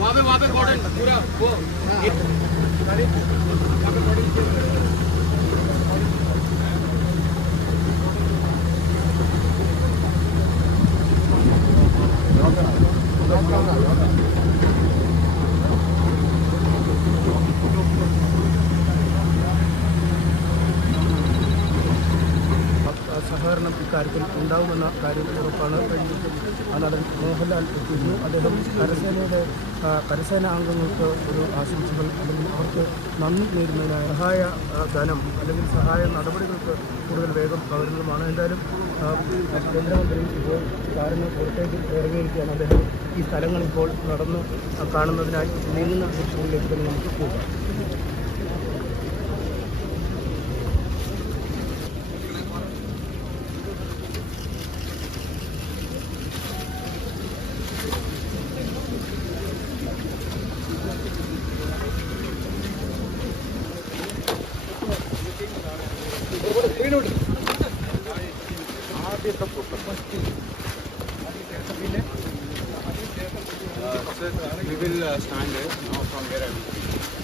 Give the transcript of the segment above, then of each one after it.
वहाँ पे पूरा वो സഹകരണം ഇക്കാര്യത്തിൽ ഉണ്ടാവുമെന്ന കാര്യം ഉറപ്പാണ്. നടൻ മോഹൻലാൽ എത്തിയിരുന്നു. അദ്ദേഹം കരസേന അംഗങ്ങൾക്ക് ഒരു ആശംസകൾ അല്ലെങ്കിൽ അവർക്ക് നന്ദി നേരുന്നതിനായി സഹായ ധനം അല്ലെങ്കിൽ സഹായ നടപടികൾക്ക് കൂടുതൽ വേഗം പകരുന്നതുമാണ്. എന്തായാലും കേന്ദ്രമന്ത്രി ഇപ്പോൾ കാര്യങ്ങൾ പുറത്തേക്ക് ഇറങ്ങിയിരിക്കുകയാണ്. അദ്ദേഹം ഈ സ്ഥലങ്ങൾ ഇപ്പോൾ നടന്ന് കാണുന്നതിനായി നീങ്ങുന്ന ദൃശ്യങ്ങളിലേക്ക് തന്നെ നമുക്ക് പോകാം. We will stand there now from here.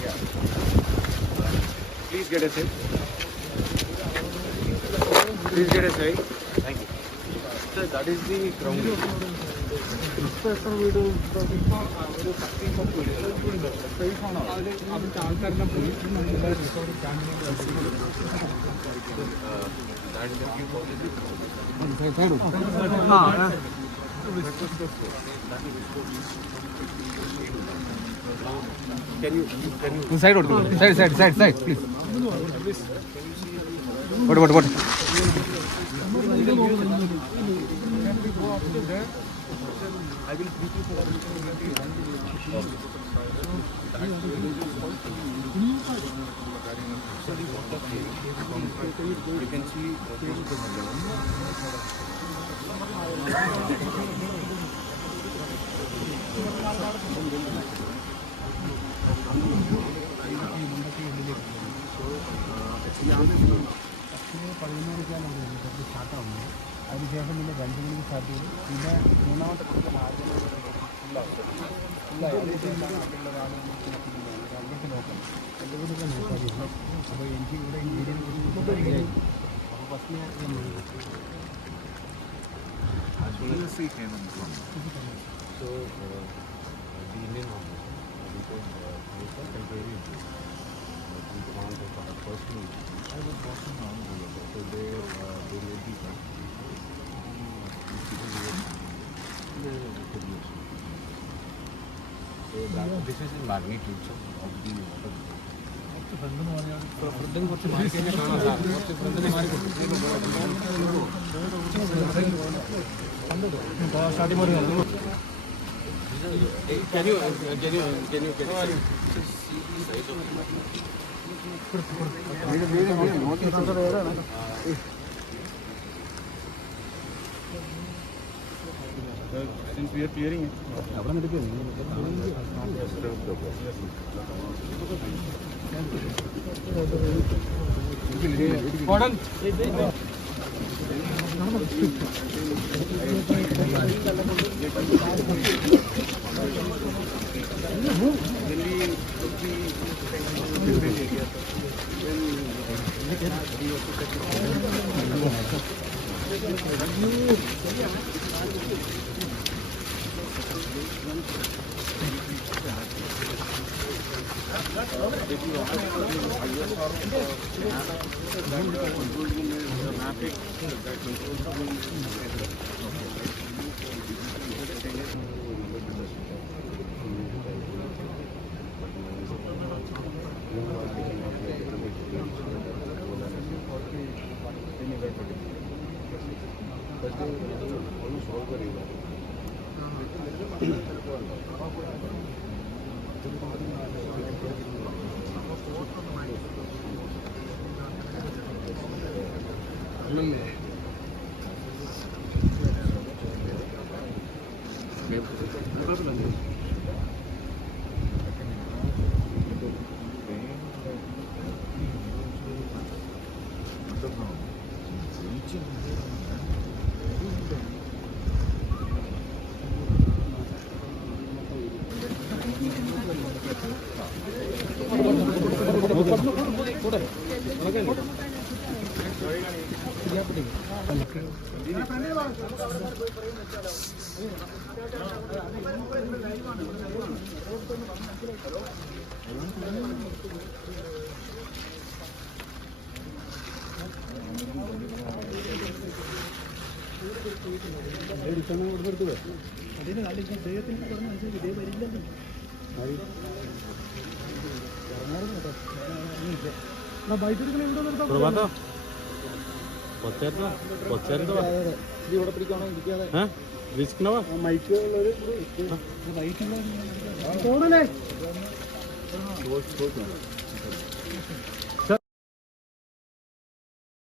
Yeah. Please get a seat. Please get a seat. Thank you. Sir, that is the ground. Can you side please. What I will brief you for you can see സ്റ്റാർട്ടാവുന്നത്. അതിനുശേഷം പിന്നെ 2 മണിക്ക് start ചെയ്തു. പിന്നെ മൂന്നാമത്തെ കുറച്ച് അവിടുത്തെ നോക്കണം എന്തുകൊണ്ടൊക്കെ നോക്കാതില്ല. അപ്പോൾ എനിക്ക് ഇവിടെ ഇന്ത്യയിൽ അപ്പോൾ ഫസ്റ്റ് ഞാൻ so the Indian army because temporary command of our personal I was watching on so they will be so that this is in magnitude of the water. കുറച്ച് മാറി കഴിഞ്ഞാൽ കാണാം. കുറച്ച് ഫ്രണ്ടിൽ മാറി സ്റ്റാർട്ടിംഗ് പോലെ can you get it? Since we are clearing it. Pardon? ഇവിടെ പിടിക്കാണോ ഇരിക്കാതെ മൈക്കുള്ളൊരു